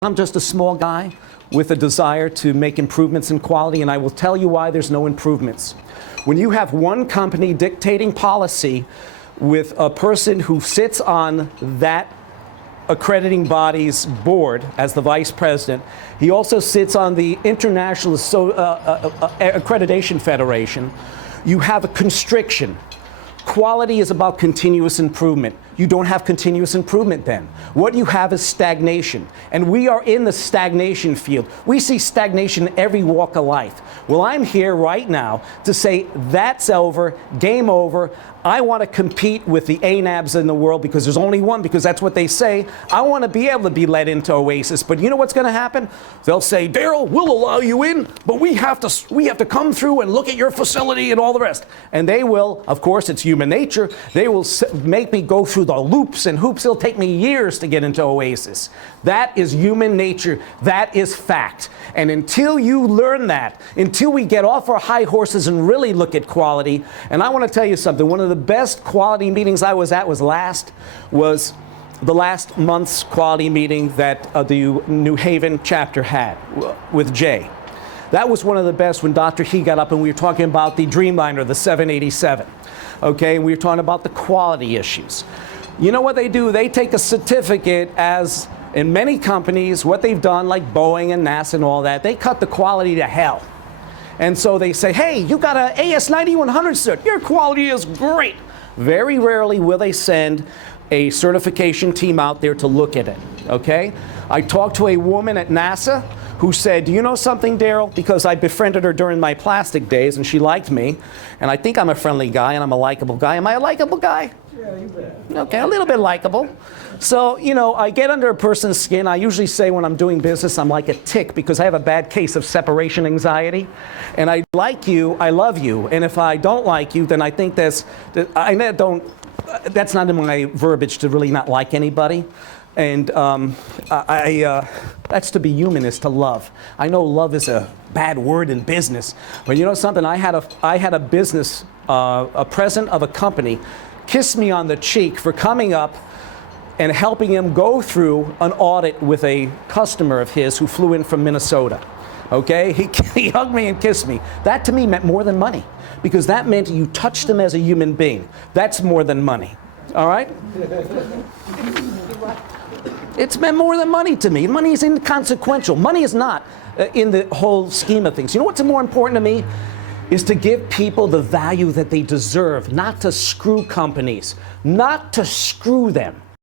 I'm just a small guy with a desire to make improvements in quality, and I will tell you why there's no improvements. When you have one company dictating policy with a person who sits on that accrediting body's board as the vice president, he also sits on the International Accreditation Federation, you have a constriction. Quality is about continuous improvement. You don't have continuous improvement then. What you have is stagnation. And we are in the stagnation field. We see stagnation in every walk of life. Well, I'm here right now to say that's over, game over. I want to compete with the ANABs in the world because there's only one, because that's what they say. I want to be able to be led into OASIS. But you know what's going to happen? They'll say, Daryl, we'll allow you in, but we have to come through and look at your facility and all the rest. And they will, of course, it's human nature, they will make me go through the loops and hoops. It'll take me years to get into OASIS. That is human nature. That is fact. And until you learn that, until we get off our high horses and really look at quality, and I want to tell you something, one of the best quality meetings I was at was the last month's quality meeting that the New Haven chapter had with Jay. That was one of the best when Dr. He got up and we were talking about the Dreamliner, the 787. Okay, and we were talking about the quality issues. You know what they do? They take a certificate, as in many companies, what they've done, like Boeing and NASA and all that, they cut the quality to hell. And so they say, hey, you got an AS9100 cert, your quality is great. Very rarely will they send a certification team out there to look at it, okay? I talked to a woman at NASA who said, do you know something, Daryl? Because I befriended her during my plastic days and she liked me. And I think I'm a friendly guy and I'm a likable guy. Am I a likable guy? Yeah, you bet. Okay, a little bit likable. So, you know, I get under a person's skin. I usually say when I'm doing business, I'm like a tick because I have a bad case of separation anxiety. And I like you, I love you. And if I don't like you, then I think that's not in my verbiage to really not like anybody. And that's to be human, is to love. I know love is a bad word in business, but you know something? I had a business, a president of a company, kiss me on the cheek for coming up and helping him go through an audit with a customer of his who flew in from Minnesota. Okay, he hugged me and kissed me. That to me meant more than money, because that meant you touched him as a human being. That's more than money. All right? It's meant more than money to me. Money is inconsequential. Money is not in the whole scheme of things. You know what's more important to me? Is to give people the value that they deserve, not to screw companies, not to screw them.